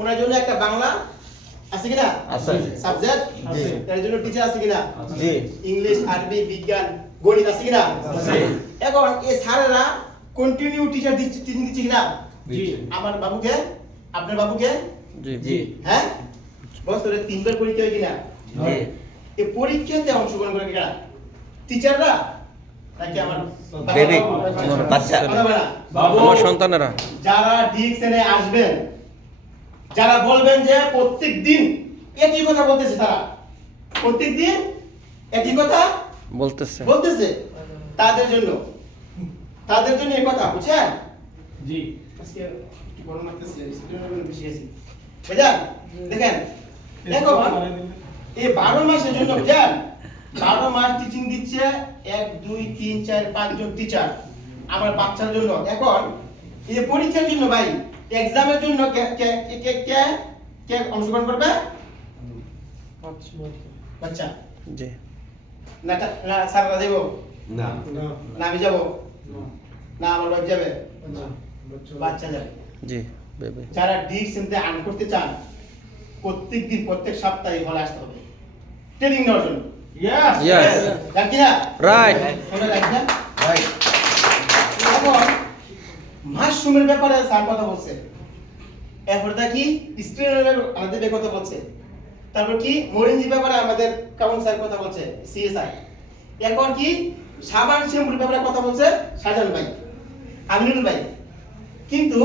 ওনার জন্য একটা বাংলা আছে কিনা? আছে। সাবজেক্ট জি। এর জন্য টিচার আছে কিনা? জি। ইংলিশ, আরবি, বিজ্ঞান, গণিত আছে কিনা? আছে। এখন এই স্যারেরা কন্টিনিউ টিচার দিচ্ছে কিনা? জি। আমার বাবুকে, আপনার বাবুকে, জি। জি। হ্যাঁ বছরে 3 বার পরীক্ষা হয় কিনা? জি। এই পরীক্ষাতে অংশগ্রহণ করে কিনা? টিচাররা নাকি আমার বেবি, আমার বাচ্চা। আমার সন্তানেরা। যারা ডিএক্সএনে আসবেন, যারা বলবেন যে প্রত্যেক দিন একই কথা বলতেছে, তারা প্রত্যেক দিন একই কথা বলতেছে, তাদের জন্য এই কথা, বুঝছেন? জি। আজকে একটু গরম লাগতেছে, স্টুডেন্টগুলো বেশি আছে, বুঝছেন? দেখেন এখন এই 12 মাসের জন্য, বুঝছেন, 12 মাস টিচিং দিচ্ছে 1 2 3 4 5 জন টিচার আমার বাচ্চার জন্য। এখন এই যে পরীক্ষার জন্য ভাই, এক্সামের জন্য কে কে কে কে কে অংশগ্রহণ করবে? বাচ্চা। জি। না না স্যাররা দেব? না। না আমি যাব? না আমার বাচ্চা যাবে? বাচ্চা যাবে। জি, বেবি। যারা ডিএক্সএনতে আর্ন করতে চান, প্রত্যেক দিন প্রত্যেক সপ্তাহে হলে আসতে হবে ট্রেনিং নেওয়ার জন্য। Yes. Yes. জানি না? Right. তোমরা জানি না? রাইট। এখন মাশরুমের ব্যাপারে স্যার কথা বলছে, এরপরটা কি স্ট্রেনের আমাদের কথা বলছে, তারপর কি মরিনজির ব্যাপারে আমাদের কাউন্সিলর কথা বলছে, সিএসআই। এখন কি সাবান শ্যাম্পুর ব্যাপারে কথা বলছে শাহজাহান ভাই, আমিনুল ভাই। কিন্তু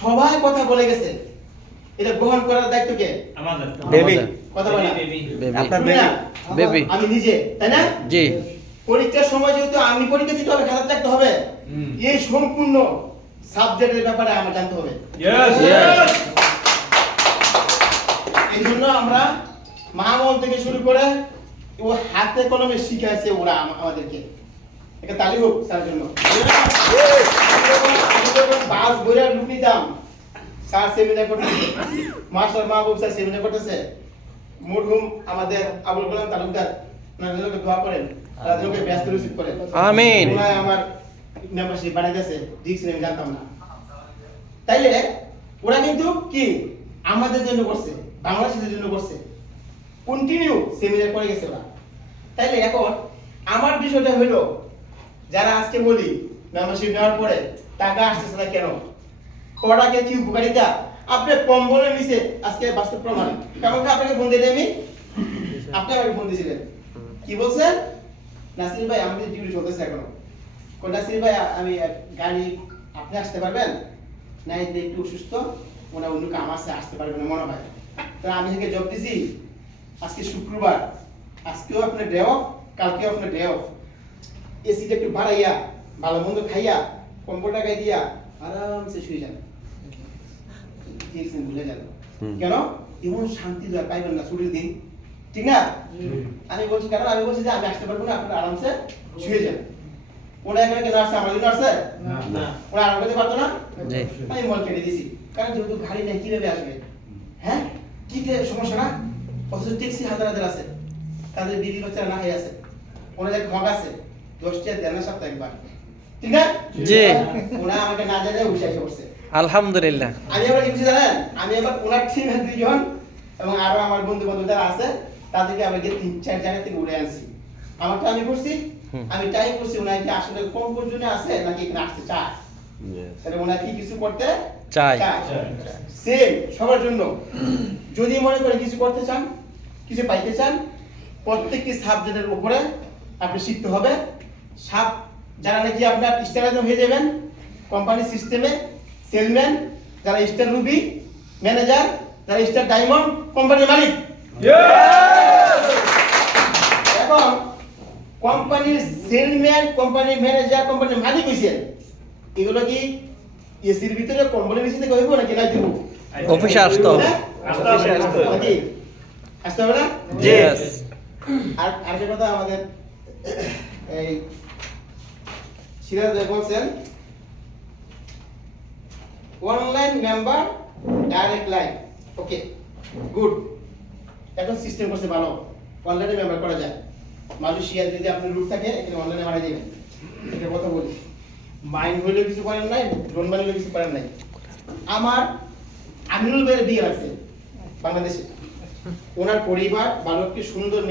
সবাই কথা বলে গেছে, এটা গ্রহণ করার দায়িত্ব কে? আমাদের। বেবি। কথা বলে না? বেবি। আপনার তুমি না? বেবি। আমি নিজে, তাই না? জি। পরীক্ষার সময় যেহেতু আমি পরীক্ষা দিতে হবে, খাতা রাখতে হবে, এই সম্পূর্ণ সাবজেক্টের ব্যাপারে আমার জানতে হবে। Yes. Yes. এই জন্য আমরা মামল থেকে শুরু করে ও হাতে কলমে শিখাইছে ওরা আমাদেরকে। একটা তালি হোক স্যার জন্য। বাস বইরা লুক নিতাম, স্যার সেমিনার করতেছে, মাস্টার মাহবুব স্যার সেমিনার করতেছে, মরহুম আমাদের আবুল কালাম তালুকদার ওনাদেরকে দোয়া করেন, তাদেরকে ব্যস্ত রিসিভ করেন। আমিন। ওনারা আমার মেম্বারশিপ বানিয়ে দিয়েছে, ডিএক্সএন আমি জানতাম না। তাইলে ওরা কিন্তু কি আমাদের জন্য করছে, বাংলাদেশের জন্য করছে, কন্টিনিউ সেমিনার করে গেছে ওরা। তাইলে এখন আমার বিষয়টা হলো, যারা আজকে বলি মেম্বারশিপ নেওয়ার পরে টাকা আসতেছে না কেন, পড়াকে কি উপকারিতা, আপনি কম বলে নিছে আজকে বাস্তব প্রমাণ। কেমন আপনাকে ফোন দিয়ে আমি, আপনি আমাকে ফোন দিয়েছিলেন, কি বলছেন? নাসির ভাই আমাদের ডিউটি চলতেছে এখনো, কোন নাসির ভাই আমি গাড়ি আপনি আসতে পারবেন না, এই একটু অসুস্থ, ওনার অন্য কাম আছে, আসতে পারবেন না মনে হয়। তো আমি থেকে জব দিছি, আজকে শুক্রবার, আজকেও আপনার ডে অফ, কালকেও আপনার ডে অফ, এসিটা একটু বাড়াইয়া ভালো মন্দ খাইয়া কম্বল টাকায় দিয়া আরামসে শুয়ে যান, ভুলে যান। কেন? এমন শান্তি পাইবেন না ছুটির দিন, ঠিক না? আমি বলছি কারণ আমি বলছি যে আমি আসতে পারবো না, আপনারা আরামসে শুয়ে যান। ওরা এখানে কেন আসছে, আমার জন্য আসছে না, ওরা আরাম করতে পারতো না, আমি মল কেটে দিছি। কারণ যেহেতু গাড়ি নেই কিভাবে আসবে, হ্যাঁ কি সমস্যা না? অথচ ট্যাক্সি হাজার হাজার আছে, তাদের বিবি বাচ্চারা না খেয়ে আছে, ওনাদের ঘক আছে, 10 টাকা দেন না সপ্তাহে একবার, ঠিক না? জি। ওরা আমাকে না জানে উঠে এসে পড়ছে। আলহামদুলিল্লাহ। আমি এবার কি জানেন, আমি এবার ওনার টিমের 2 জন এবং আরো আমার বন্ধু বান্ধব যারা আছে তাদেরকে আমি 3-4 জায়গা থেকে উড়ে আনছি। আমারটা আমি করছি, আমি ট্রাই করছি ওনাকে কি আসলে কম পর্যন্ত আছে নাকি এখানে আসতে চায়, তাহলে ওনাকে কি কিছু করতে চাই। সেম সবার জন্য। যদি মনে করেন কিছু করতে চান, কিছু পাইতে চান, প্রত্যেকটি সাবজেক্টের উপরে আপনি শিখতে হবে। যারা নাকি আপনার স্টার হয়ে যাবেন কোম্পানি সিস্টেমে, সেলম্যান, যারা স্টার রুবি ম্যানেজার, যারা স্টার ডায়মন্ড কোম্পানির মালিক, এখন কোম্পানির সেলম্যান, কোম্পানির ম্যানেজার, কোম্পানির মালিক হইছেন, এগুলো কি এসির ভিতরে কম্বলের নিচে থেকে হইব নাকি না দিব? অফিসে আসতে হবে। আসতে হবে না? Yes. আর আরেকটা কথা আমাদের এই সিরাজ বলছেন, online member direct line, okay good. এখন সিস্টেম করছে ভালো, অনলাইনে মেম্বার করা যায়। মালয়েশিয়া যদি আপনার রুট থাকে এখানে অনলাইনে বানাই দেবেন, এটা কথা বলি। মাইন্ড হইলেও কিছু করেন নাই, ড্রোন বানাইলেও কিছু করেন নাই। আমার আমিনুল ভাইয়ের বিয়ে লাগছে বাংলাদেশে। ওনার পরিবার বালককে সুন্দর মেয়ে